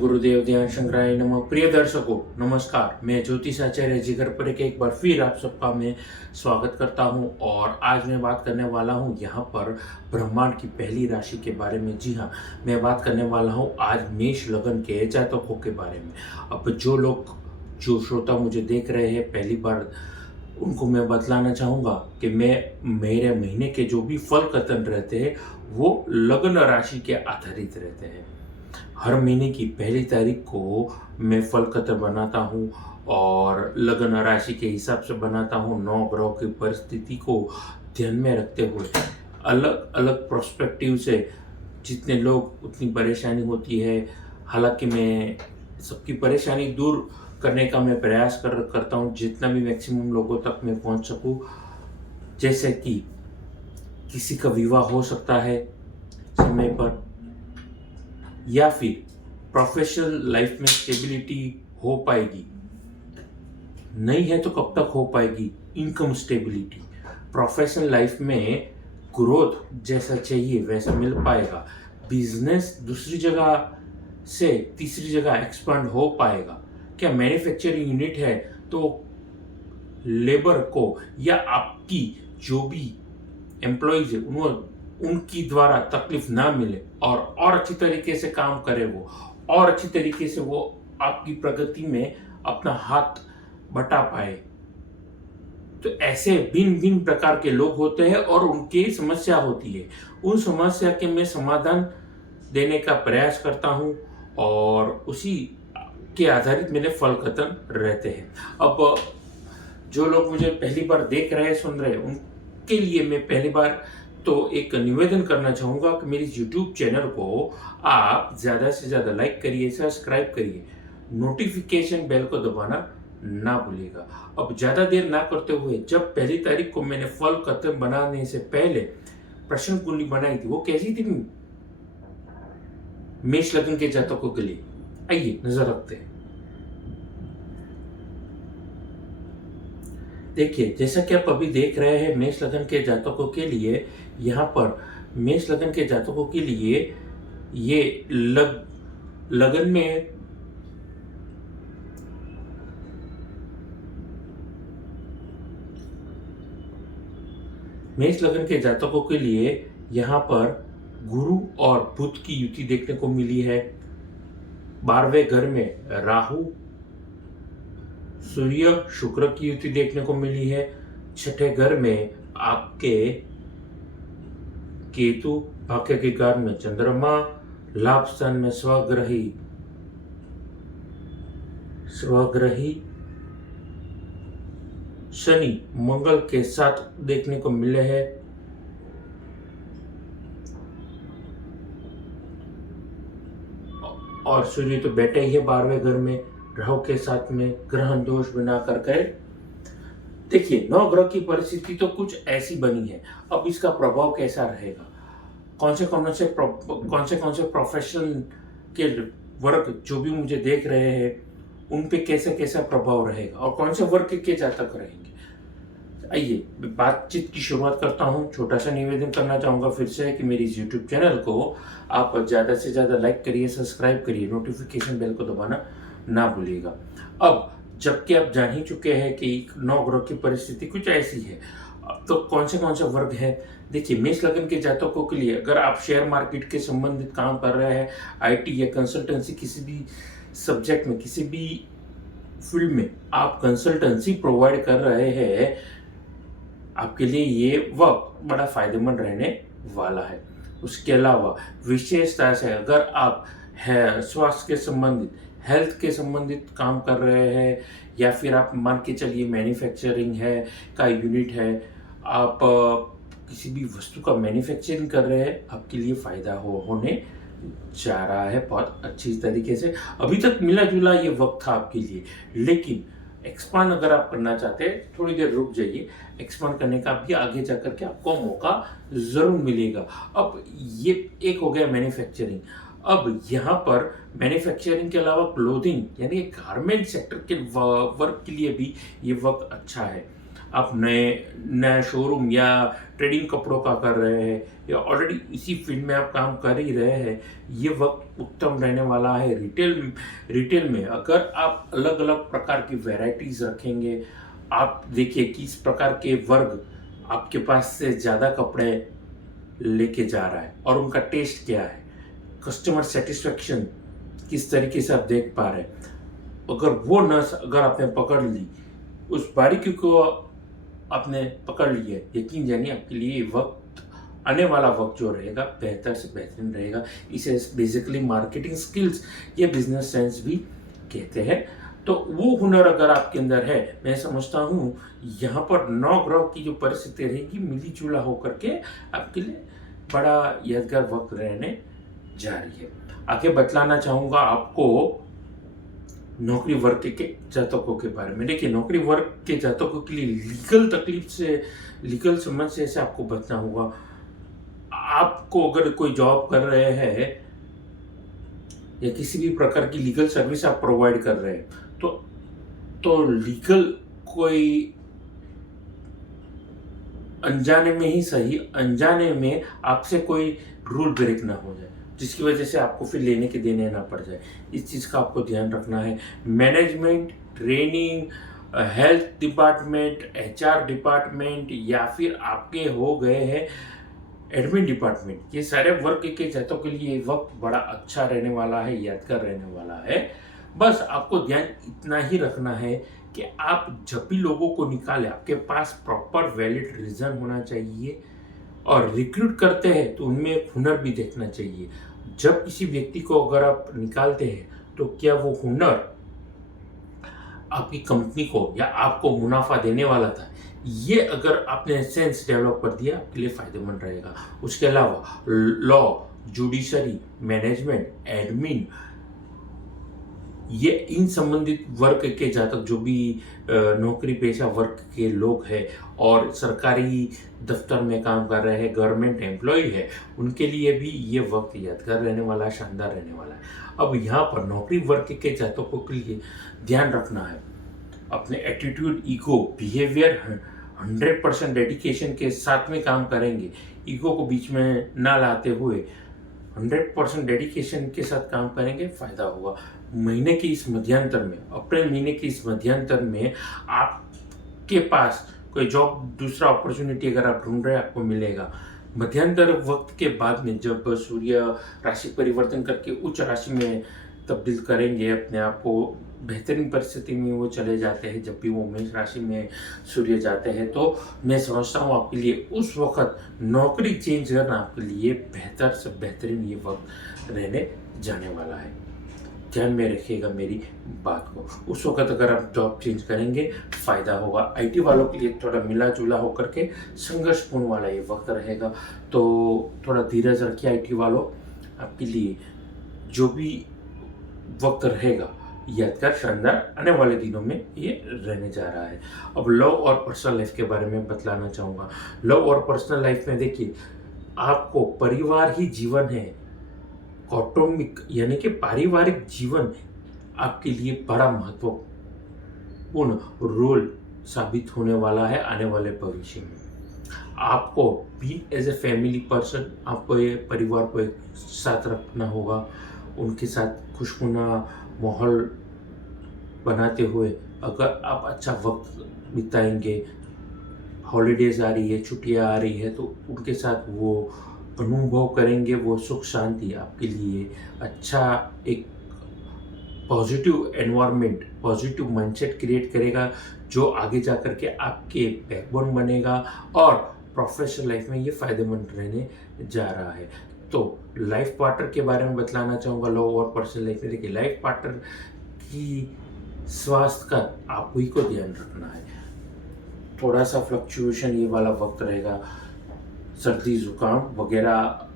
गुरुदेव ध्यान शंकराय नमः। प्रिय दर्शकों नमस्कार, मैं ज्योतिष आचार्य जिगर पर एक बार फिर आप सबका मैं स्वागत करता हूं। और आज मैं बात करने वाला हूं यहाँ पर ब्रह्मांड की पहली राशि के बारे में। जी हाँ, मैं बात करने वाला हूं आज मेष लगन के जातकों के बारे में। अब जो श्रोता मुझे देख रहे हैं पहली बार, उनको मैं बतलाना चाहूँगा कि मेरे महीने के जो भी फल कथन रहते हैं वो लगन राशि के आधारित रहते हैं। हर महीने की पहली तारीख को मैं फल कथन बनाता हूँ और लगन राशि के हिसाब से बनाता हूँ। 9 ग्रहों की परिस्थिति को ध्यान में रखते हुए अलग अलग प्रोस्पेक्टिव से जितने लोग उतनी परेशानी होती है। हालांकि मैं सबकी परेशानी दूर करने का मैं प्रयास करता हूँ, जितना भी मैक्सिमम लोगों तक मैं पहुँच सकूँ। जैसे कि किसी का विवाह हो सकता है समय पर, या फिर प्रोफेशनल लाइफ में स्टेबिलिटी हो पाएगी, नहीं है तो कब तक हो पाएगी इनकम स्टेबिलिटी। प्रोफेशनल लाइफ में ग्रोथ जैसा चाहिए वैसा मिल पाएगा। बिजनेस दूसरी जगह से तीसरी जगह एक्सपांड हो पाएगा। क्या मैन्युफैक्चरिंग यूनिट है तो लेबर को या आपकी जो भी एम्प्लॉयज है उनकी द्वारा तकलीफ ना मिले और अच्छी तरीके से काम करे वो, और अच्छी तरीके से वो आपकी प्रगति में अपना हाथ बटा पाए। तो ऐसे भिन्न भिन्न प्रकार के लोग होते हैं और उनकी समस्या होती है। उन समस्या के मैं समाधान देने का प्रयास करता हूँ और उसी के आधारित मेरे फल कथन रहते हैं। अब जो लोग मुझे पहली बार देख रहे हैं सुन रहे हैं उनके लिए मैं पहली बार तो एक निवेदन करना चाहूँगा कि मेरी YouTube चैनल को आप ज़्यादा से ज़्यादा लाइक करिए, सब्सक्राइब करिए, नोटिफिकेशन बेल को दबाना ना भूलिएगा। अब ज़्यादा देर ना करते हुए, जब पहली तारीख को मैंने फल कथन बनाने से पहले प्रश्न कुंडली बनाई थी, वो कैसी थी मेष लग्न के जातकों के लिए, आइए नजर रखते हैं। देखिए, जैसा कि आप अभी देख रहे हैं मेष लगन के जातकों के लिए, यहाँ पर मेष लगन के जातकों के लिए ये लगन में मेष लगन के जातकों के लिए यहाँ पर गुरु और बुध की युति देखने को मिली है। 12वें घर में राहु सूर्य शुक्र की युति देखने को मिली है। 6ठे घर में आपके केतु, भाग्य के घर में चंद्रमा, लाभ स्थान में स्वग्रही शनि मंगल के साथ देखने को मिले हैं। और सूर्य तो बैठे ही है 12वें घर में राहु के साथ में, ग्रहण दोष बना करके। देखिए, 9 ग्रह की परिस्थिति तो कुछ ऐसी बनी है। अब इसका प्रभाव कैसा रहेगा, कौन से प्रोफेशनल के वर्ग जो भी मुझे देख रहे हैं उन पे कैसा प्रभाव रहेगा और कौन से वर्ग के जातक रहेंगे। आइए बातचीत की शुरुआत करता हूँ। छोटा सा निवेदन करना चाहूँगा फिर से कि मेरी इस YouTube चैनल को आप ज़्यादा से ज़्यादा लाइक करिए, सब्सक्राइब करिए, नोटिफिकेशन बेल को दबाना ना भूलिएगा। अब जबकि आप जान ही चुके हैं कि 9 ग्रह की परिस्थिति कुछ ऐसी है, तो कौन से वर्ग है। देखिए, मेष लगन के जातकों के लिए अगर आप शेयर मार्केट के संबंधित काम कर रहे हैं, IT या कंसल्टेंसी, किसी भी सब्जेक्ट में, किसी भी फील्ड में आप कंसल्टेंसी प्रोवाइड कर रहे हैं, आपके लिए ये वक्त बड़ा फायदेमंद रहने वाला है। उसके अलावा विशेषता से अगर आप स्वास्थ्य के संबंधित, हेल्थ के संबंधित काम कर रहे हैं, या फिर आप मान के चलिए मैन्युफैक्चरिंग है का यूनिट है, आप किसी भी वस्तु का मैन्युफैक्चरिंग कर रहे हैं, आपके लिए फायदा होने जा रहा है बहुत अच्छी तरीके से। अभी तक मिला जुला ये वक्त था आपके लिए, लेकिन एक्सपांड अगर आप करना चाहते हैं थोड़ी देर रुक जाइए। एक्सपांड करने का भी आगे जाकर के आपको मौका जरूर मिलेगा। अब ये एक हो गया मैन्युफैक्चरिंग। अब यहाँ पर मैन्युफैक्चरिंग के अलावा क्लोथिंग यानी गारमेंट सेक्टर के वर्क के लिए भी ये वक्त अच्छा है। आप नया शोरूम या ट्रेडिंग कपड़ों का कर रहे हैं या ऑलरेडी इसी फील्ड में आप काम कर ही रहे हैं, ये वक्त उत्तम रहने वाला है। रिटेल में अगर आप अलग अलग प्रकार की वैरायटीज रखेंगे, आप देखिए किस प्रकार के वर्ग आपके पास से ज़्यादा कपड़े लेके जा रहा है और उनका टेस्ट क्या है, कस्टमर सेटिस्फेक्शन किस तरीके से आप देख पा रहे हैं। अगर वो नस अगर आपने पकड़ ली, उस बारीकी को आपने पकड़ ली है, यकीन जानिए आपके लिए वक्त आने वाला वक्त जो रहेगा बेहतर से बेहतरीन रहेगा। इसे बेसिकली मार्केटिंग स्किल्स या बिजनेस सेंस भी कहते हैं। तो वो हुनर अगर आपके अंदर है, मैं समझता हूँ यहाँ पर नवग्रह की जो परिस्थिति रहेगी मिली जुला होकर के आपके लिए बड़ा यादगार वक्त रहने जा रही है। आगे बतलाना चाहूँगा आपको नौकरी वर्ग के जातकों के बारे में। देखिए, नौकरी वर्ग के जातकों के लिए लीगल समस्या से आपको बचना होगा। आपको अगर कोई जॉब कर रहे हैं या किसी भी प्रकार की लीगल सर्विस आप प्रोवाइड कर रहे हैं, तो लीगल कोई अनजाने में ही सही, अनजाने में आपसे कोई रूल ब्रेक ना हो जाए जिसकी वजह से आपको फिर लेने के देने ना पड़ जाए। इस चीज़ का आपको ध्यान रखना है। Management, training, health department, HR department या फिर आपके हो गए हैं एडमिन डिपार्टमेंट, ये सारे वर्ग के जातकों के लिए वक्त बड़ा अच्छा रहने वाला है, यादगार रहने वाला है। बस आपको ध्यान इतना ही रखना है कि आप जब भी लोगों को निकालें, आपके पास प्रॉपर वैलिड रीज़न होना चाहिए और रिक्रूट करते हैं तो उनमें एक हुनर भी देखना चाहिए। जब किसी व्यक्ति को अगर आप निकालते हैं तो क्या वो हुनर आपकी कंपनी को या आपको मुनाफा देने वाला था, ये अगर आपने सेंस डेवलप कर दिया आपके लिए फायदेमंद रहेगा। उसके अलावा लॉ, जुडिशरी, मैनेजमेंट, एडमिन, ये इन संबंधित वर्ग के जातक जो भी नौकरी पेशा वर्ग के लोग हैं और सरकारी दफ्तर में काम कर रहे हैं, गवर्नमेंट एम्प्लॉय है, उनके लिए भी ये वक्त यादगार रहने वाला है, शानदार रहने वाला है। अब यहाँ पर नौकरी वर्ग के जातकों के लिए ध्यान रखना है, अपने एटीट्यूड, ईगो, बिहेवियर 100% डेडिकेशन के साथ में काम करेंगे। ईगो को बीच में ना लाते हुए 100% डेडिकेशन के साथ काम करेंगे, फायदा होगा। महीने के इस मध्यांतर में, अप्रैल महीने के इस मध्यांतर में आपके पास कोई जॉब, दूसरा अपॉर्चुनिटी अगर आप ढूंढ रहे हैं आपको मिलेगा। मध्यांतर वक्त के बाद में जब सूर्य राशि परिवर्तन करके उच्च राशि में तब्दील करेंगे अपने आप को, बेहतरीन परिस्थिति में वो चले जाते हैं। जब भी वो मेष राशि में सूर्य जाते हैं तो मैं समझता हूँ आपके लिए उस वक्त नौकरी चेंज करना आपके लिए बेहतर से बेहतरीन ये वक्त रहने जाने वाला है। ध्यान में रखिएगा मेरी बात को। उस वक्त अगर आप जॉब चेंज करेंगे फ़ायदा होगा। आईटी वालों के लिए थोड़ा मिला जुला होकर के संघर्षपूर्ण वाला ये वक्त रहेगा, तो थोड़ा धीरज रखिए आईटी वालों। आपके लिए जो भी वक्त रहेगा यादगार, शानदार आने वाले दिनों में ये रहने जा रहा है। अब लव और पर्सनल लाइफ के बारे में बतलाना चाहूँगा। लव और पर्सनल लाइफ में देखिए, आपको परिवार ही जीवन है। कौटुंबिक यानी कि पारिवारिक जीवन आपके लिए बड़ा महत्वपूर्ण रोल साबित होने वाला है आने वाले भविष्य में। आपको भी एज ए फैमिली पर्सन आपको ये परिवार को एक साथ रखना होगा, उनके साथ खुशनुमा माहौल बनाते हुए अगर आप अच्छा वक्त बिताएंगे, हॉलीडेज आ रही है, छुट्टियां आ रही है, तो उनके साथ वो अनुभव करेंगे, वो सुख शांति आपके लिए अच्छा एक positive environment, positive mindset create करेगा जो आगे जा कर के आपके बैकबोन बनेगा और प्रोफेशनल लाइफ में ये फ़ायदेमंद रहने जा रहा है। तो लाइफ पार्टनर के बारे में बतलाना चाहूँगा। लव और पर्सनल लाइफ में देखिए, लाइफ पार्टनर की स्वास्थ्य का आप ही को ध्यान रखना है। थोड़ा सा फ्लक्चुएशन ये वाला वक्त रहेगा, सर्दी जुकाम वगैरह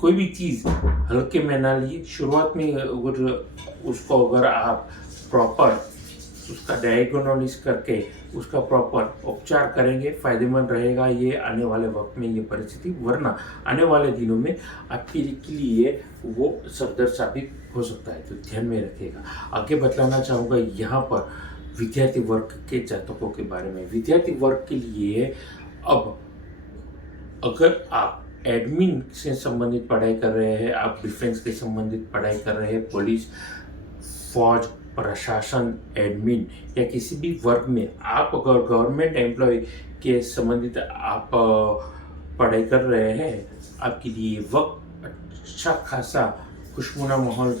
कोई भी चीज़ हल्के में ना लिए। शुरुआत में अगर उसको अगर आप प्रॉपर उसका डायग्नोसिस करके उसका प्रॉपर उपचार करेंगे, फायदेमंद रहेगा ये आने वाले वक्त में ये परिस्थिति। वरना आने वाले दिनों में आपके लिए वो सरदर्द साबित हो सकता है, तो ध्यान में रखिएगा। आगे बतलाना चाहूँगा यहाँ पर विद्यार्थी वर्ग के जातकों के बारे में। विद्यार्थी वर्ग के लिए अब अगर आप एडमिन से संबंधित पढ़ाई कर रहे हैं, आप डिफेंस के संबंधित पढ़ाई कर रहे हैं, पुलिस, फौज, प्रशासन, एडमिन या किसी भी वर्ग में आप अगर गवर्नमेंट एम्प्लॉय के संबंधित आप पढ़ाई कर रहे हैं, आपके लिए वक्त अच्छा खासा खुशनुमा माहौल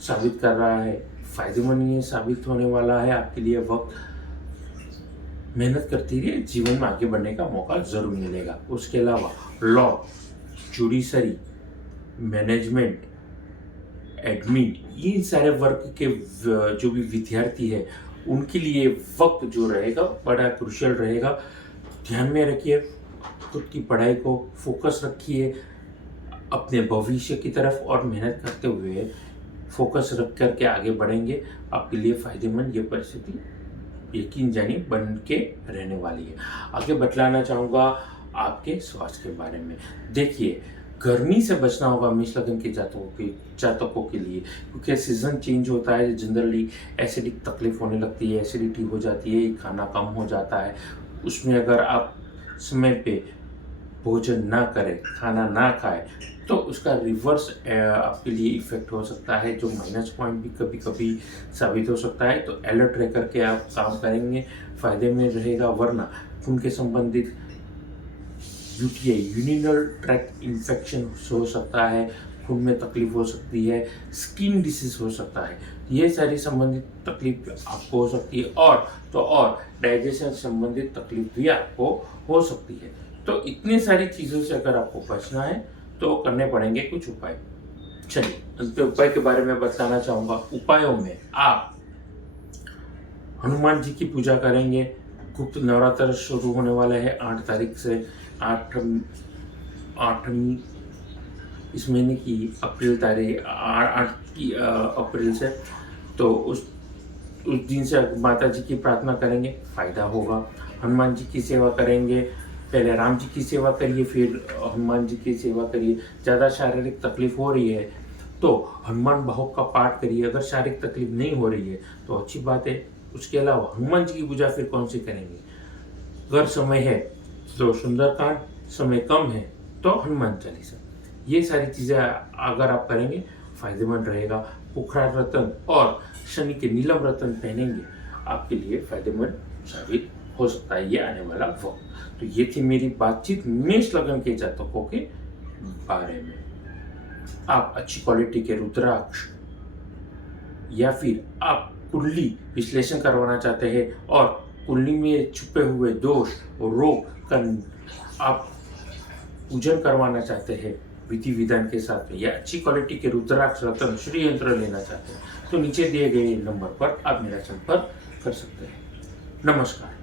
साबित कर रहा है, फायदेमंद ये साबित होने वाला है आपके लिए वक्त। मेहनत करती रहिए, जीवन में आगे बढ़ने का मौका ज़रूर मिलेगा। उसके अलावा लॉ, जुडिशरी, मैनेजमेंट, एडमिन, इन सारे वर्ग के जो भी विद्यार्थी है उनके लिए वक्त जो रहेगा बड़ा क्रूशियल रहेगा। ध्यान में रखिए, खुद की पढ़ाई को फोकस रखिए अपने भविष्य की तरफ और मेहनत करते हुए फोकस रख करके आगे बढ़ेंगे। आपके लिए फ़ायदेमंद ये परिस्थिति यकीन जानिए बन के रहने वाली है। आगे बतलाना चाहूँगा आपके स्वास्थ्य के बारे में। देखिए, गर्मी से बचना होगा मेष लग्न के जातकों के लिए, क्योंकि सीज़न चेंज होता है, जनरली एसिडिक तकलीफ होने लगती है, एसिडिटी हो जाती है, खाना कम हो जाता है। उसमें अगर आप समय पे भोजन ना करें, खाना ना खाएं, तो उसका रिवर्स आपके लिए इफेक्ट हो सकता है, जो माइनस पॉइंट भी कभी कभी साबित हो सकता है। तो अलर्ट रह करके आप काम करेंगे, फायदे में रहेगा। वरना खून के संबंधित यूटीआई, यूरिनरी ट्रैक्ट इन्फेक्शन हो सकता है, खून में तकलीफ हो सकती है, स्किन डिसीज हो सकता है, ये सारी संबंधित तकलीफ आपको हो सकती है। और डाइजेशन संबंधित तकलीफ भी आपको हो सकती है। तो इतनी सारी चीज़ों से अगर आपको बचना है तो करने पड़ेंगे कुछ उपाय। चलिए, उपाय के बारे में बताना चाहूँगा। उपायों में आप हनुमान जी की पूजा करेंगे। गुप्त नवरात्र शुरू होने वाले हैं 8 तारीख से, 8वीं इस महीने की अप्रैल तारीख 8 की अप्रैल से। तो उस दिन से माता जी की प्रार्थना करेंगे, फ़ायदा होगा। हनुमान जी की सेवा करेंगे, पहले राम जी की सेवा करिए, फिर हनुमान जी की सेवा करिए। ज़्यादा शारीरिक तकलीफ हो रही है तो हनुमान बाहुक का पाठ करिए। अगर शारीरिक तकलीफ नहीं हो रही है तो अच्छी बात है। उसके अलावा हनुमान जी की पूजा फिर कौन सी करेंगे? अगर समय है तो सुंदरकांड, समय कम है तो हनुमान चालीसा। ये सारी चीज़ें अगर आप करेंगे फायदेमंद रहेगा। पुखराज रतन और शनि के नीलम रतन पहनेंगे, आपके लिए फायदेमंद साबित हो सकता है ये आने वाला वक्त। तो ये थी मेरी बातचीत मेष लग्न के जातकों के बारे में। आप अच्छी क्वालिटी के रुद्राक्ष या फिर आप कुंडली विश्लेषण करवाना चाहते हैं और कुंडली में छुपे हुए दोष और रोग का आप पूजन करवाना चाहते हैं विधि विधान के साथ में, या अच्छी क्वालिटी के रुद्राक्ष रत्न श्री यंत्र लेना चाहते हैं, तो नीचे दिए गए नंबर पर आप मेरा संपर्क कर सकते हैं। नमस्कार।